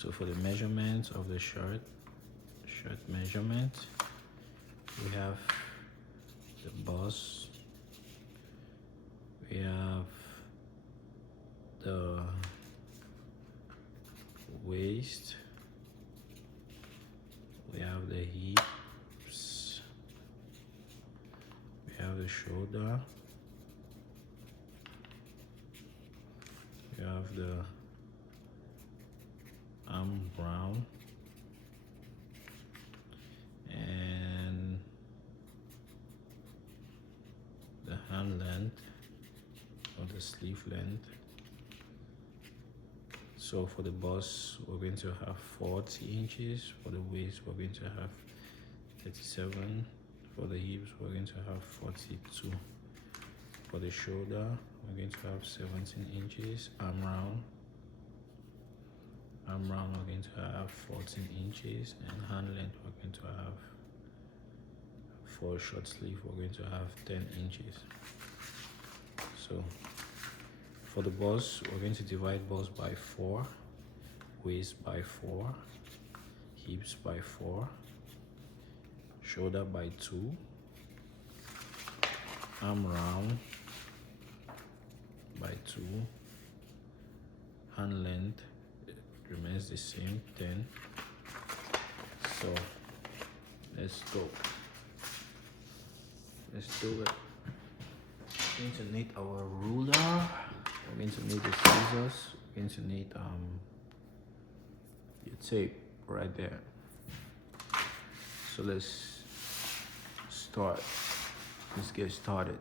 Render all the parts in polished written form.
So for the measurements of the shirt measurement, we have the bust, we have the waist, we have the hips, we have the shoulder, we have the arm round, and the hand length or the sleeve length. So for the bust, we're going to have 40 inches. For the waist, we're going to have 37. For the hips, we're going to have 42. For the shoulder, we're going to have 17 inches. Arm round, we're going to have 14 inches. And hand length, we're going to have, for short sleeve, we're going to have 10 inches. So for the bust, we're going to divide bust by 4, waist by 4, hips by 4, shoulder by 2, arm round by 2, hand length remains the same, 10. So let's go. Let's do it. We're going to need our ruler. We're going to need the scissors. We're going to need your tape right there. So let's start. Let's get started.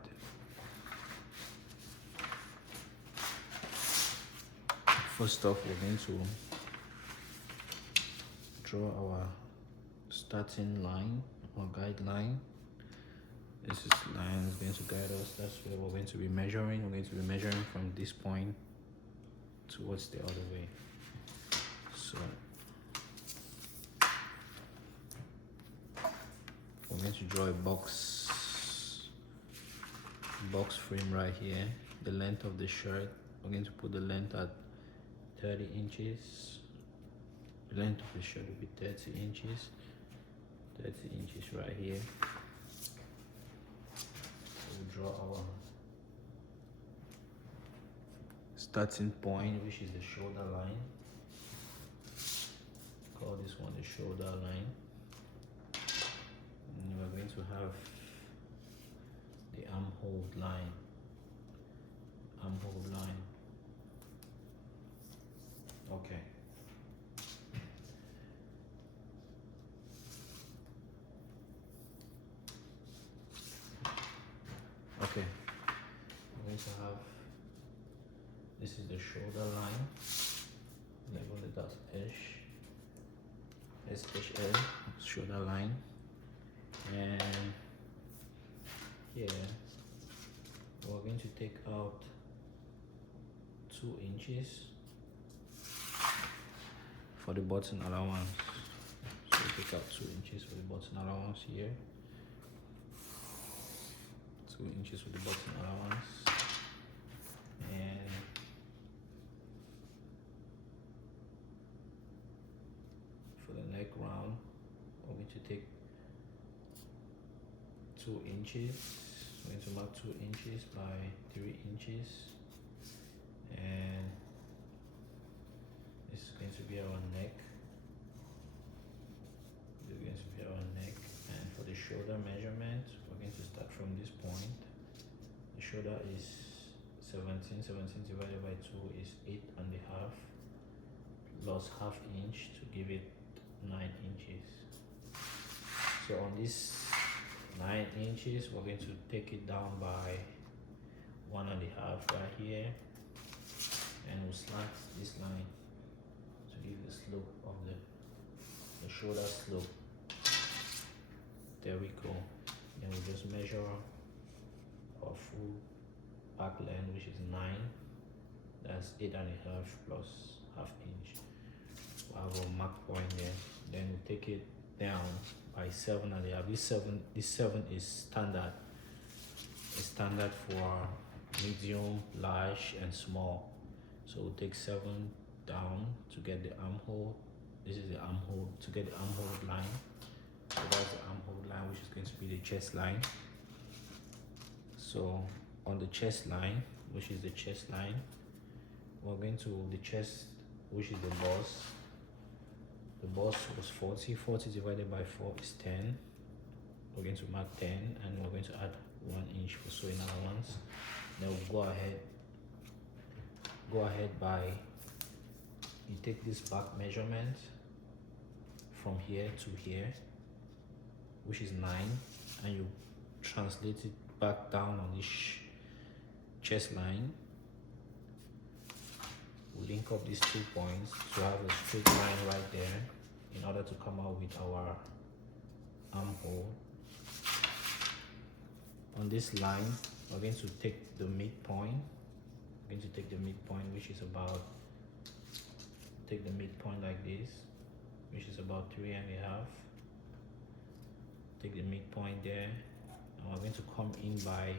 First off, we're going to draw our starting line or guideline. This is line is going to guide us. That's where we're going to be measuring. We're going to be measuring from this point towards the other way. So we're going to draw a box frame right here. The length of the shirt, we're going to put the length at 30 inches. The length of the shirt will be 30 inches. 30 inches right here. We'll draw our starting point, which is the shoulder line. Call this one the shoulder line. And we're going to have the armhole line. Okay. Okay. We're going to have, this is the shoulder line. Label it as SHL, shoulder line. And here, we're going to take out 2 inches for the button allowance. So we take out 2 inches for the button allowance here. 2 inches for the button allowance. And for the neck round, we're going to take 2 inches. We're going to mark 2 inches by 3 inches. And this is going to be our neck. This is going to be our neck. And for the shoulder measurement, we're going to start from this point. The shoulder is 17 divided by 2 is 8.5 plus half inch to give it 9 inches. So on this 9 inches, we're going to take it down by 1.5 right here, and we'll slant this line to give the slope of the shoulder slope. There we go. Then we just measure our full back length, which is 9. That's 8.5 plus half inch. We'll have a mark point there. Then we take it down by 7.5. This 7 is standard. It's standard for medium, large, and small. So we'll take 7 down to get the armhole. This is the armhole to get the armhole line. So that's the armhole line, which is going to be the chest line. So on the chest line, which is the chest line, we're going to the chest, which is the boss. The boss was 40. 40 divided by 4 is 10. We're going to mark 10, and we're going to add 1 inch for sewing allowance. Then we'll go ahead by, you take this back measurement from here to here, which is 9, and you translate it back down on this chest line. We link up these 2 points to have a straight line right there in order to come out with our armhole. On this line, we're going to take the midpoint. We're going to take the midpoint, which is about, take the midpoint like this, which is about 3.5. Take the midpoint there, and we're going to come in by,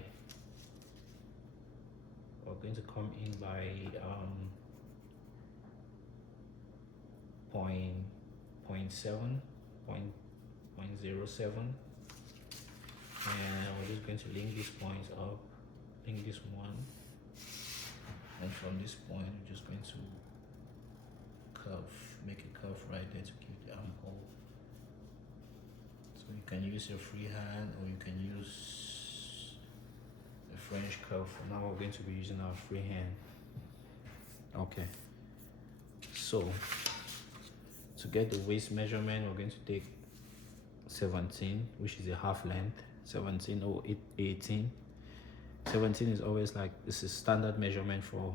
point 0.07, and we're just going to link these points up, link this one, and from this point we're just going to make a curve right there to give the armhole. So you can use your free hand, or you can use a French curve. For now we're going to be using our free hand. Okay, so to get the waist measurement, we're going to take 17, which is a half length. 17 or 18. 17 is always like, this is standard measurement for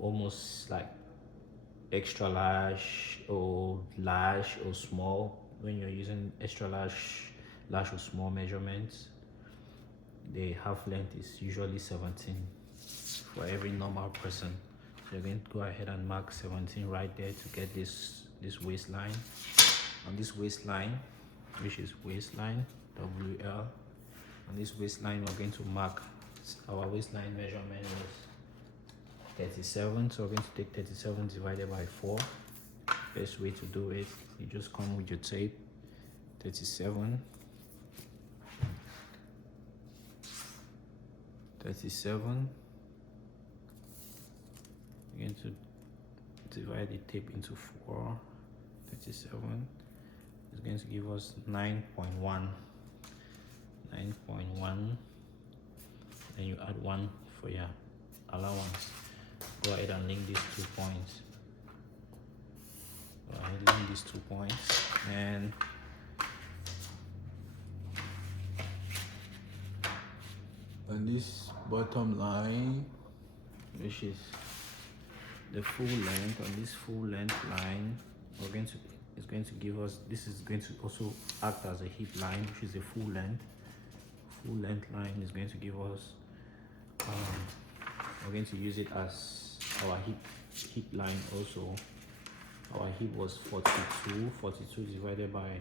almost like extra large or small. When you're using extra large or small measurements, the half length is usually 17 for every normal person. So you're going to go ahead and mark 17 right there to get this waistline. On this waistline, which is waistline WL, on this waistline we're going to mark, our waistline measurement was 37, so we're going to take 37 divided by 4. Best way to do it, you just come with your tape. 37, you're going to divide the tape into 4. 37 is going to give us 9.1. And you add 1 for your allowance. Go ahead and link these 2 points. Go ahead and link these 2 points, and on this bottom line, which is the full length, on this full length line, it's going to give us, this is going to also act as a hip line, which is a full length line. Is going to give us, we're going to use it as our hip line also. Our hip was 42 divided by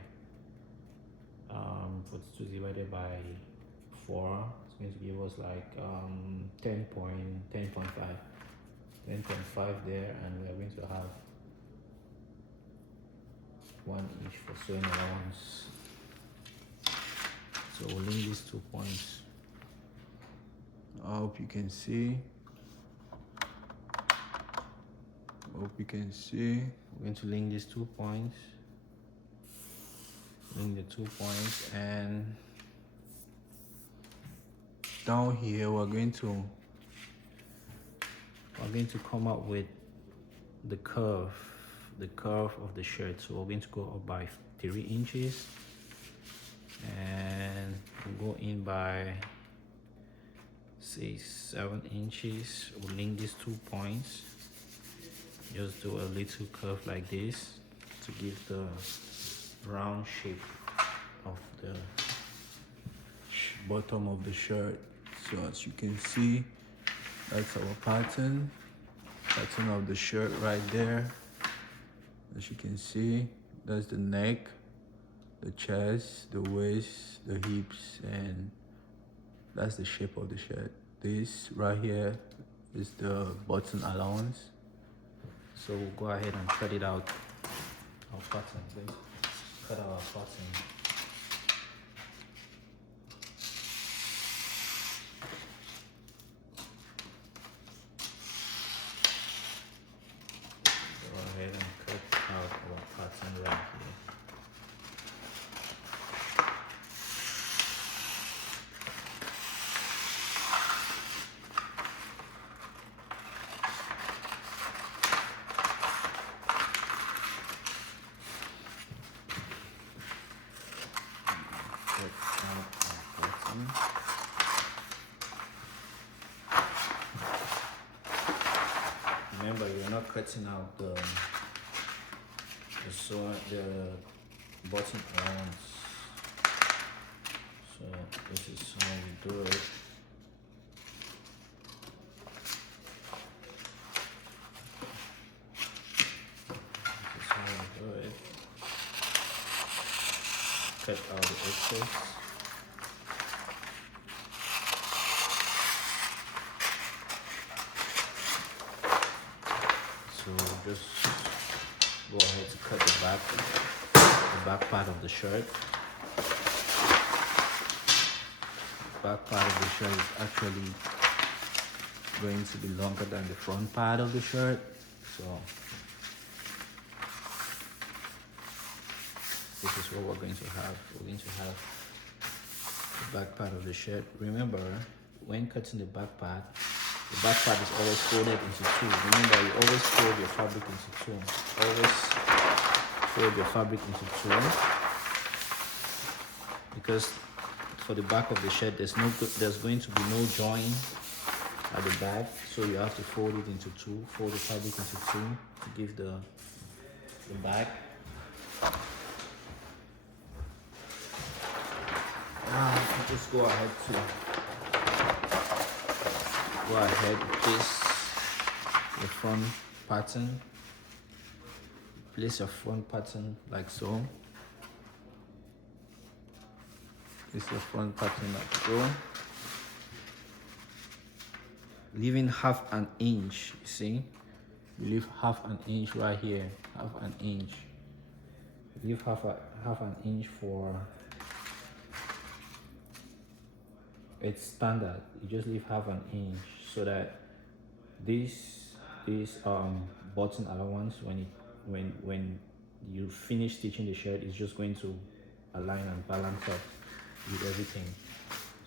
4. It's going to give us like 10.5 there, and we are going to have 1 inch for sewing allowance. So we'll link these 2 points. I hope you can see. We're going to link these 2 points. Link the 2 points, and down here we're going to come up with the curve of the shirt. So we're going to go up by 3 inches, and we'll go in by, say, 7 inches. We'll link these 2 points. Just do a little curve like this to give the round shape of the bottom of the shirt. So as you can see, that's our pattern of the shirt right there. As you can see, that's the neck, the chest, the waist, the hips, and that's the shape of the shirt. This right here is the button allowance. So we'll go ahead and cut it out. Our pattern, please. Cut our pattern. Go ahead and cut out our pattern right here. Remember, you're not cutting out the button allowance. So this is how we do it. This is how we do it. Cut out the excess. So just go ahead to cut the back part of the shirt. The back part of the shirt is actually going to be longer than the front part of the shirt. So this is what we're going to have. We're going to have the back part of the shirt. Remember, when cutting the back part is always folded into two. Remember, you always fold your fabric into two. Always fold your fabric into two. Because for the back of the shirt, there's going to be no join at the back. So you have to fold it into two. Fold the fabric into two to give the back. Now just go ahead with place your front pattern. Place your front pattern like so. Place your front pattern like so. Leaving half an inch, you see? You leave half an inch right here. Half an inch. Leave half an inch for, it's standard. You just leave half an inch so that this is button allowance. When you finish stitching the shirt, it's just going to align and balance up with everything.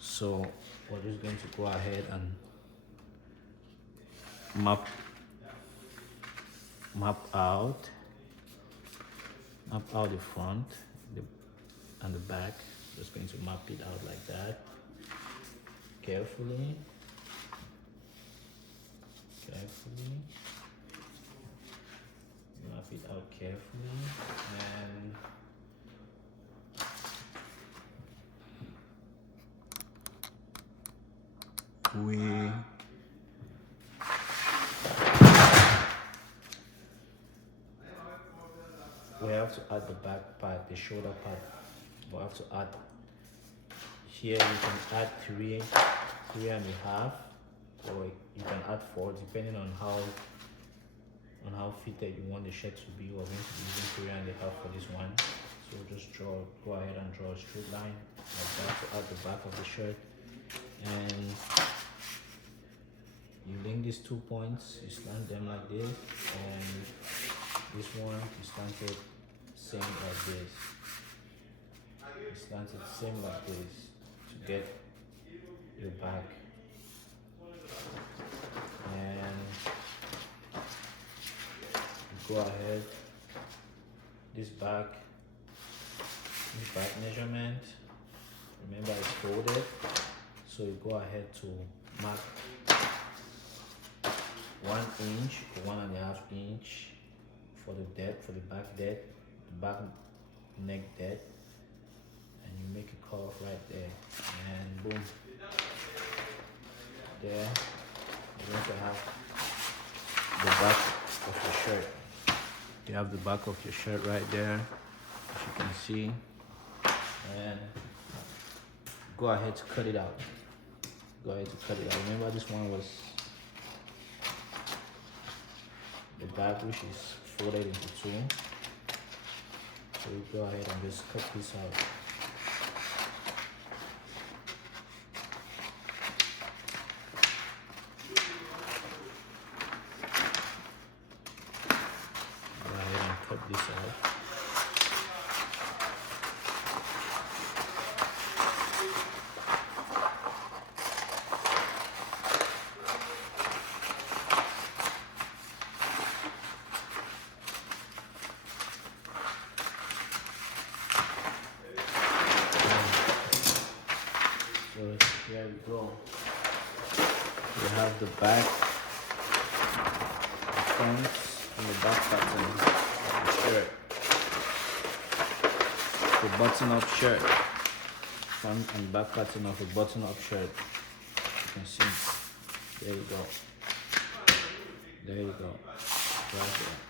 So we're just going to go ahead and map out the front and the back. Just going to map it out like that. Carefully. Map it out carefully, and we have to add the back part, the shoulder part. We have to add here. You can add three and a half, or you can add 4, depending on how fitted you want the shirt to be. We're going to be using 3 and a half for this one. So just go ahead and draw a straight line like that to add the back of the shirt, and you link these 2 points, you slant them like this, and this one you slant it same like this. You slant it same like this to get your back. And go ahead, this back measurement, remember it's folded, so you go ahead to mark 1 inch or 1.5 inch for the depth, for the back depth, the back neck depth, and you make a curve right there, and boom, there you're going to have the back of your shirt. You have the back of your shirt right there, as you can see, and go ahead to cut it out. Remember, this one was back, which is folded into two. So we go ahead and just cut this out. Go ahead and cut this out. So here you go. You have the back, the front, and the back pattern of the shirt. The button-up shirt. Front and back pattern of a button-up shirt. You can see. There you go. There you go. Right there.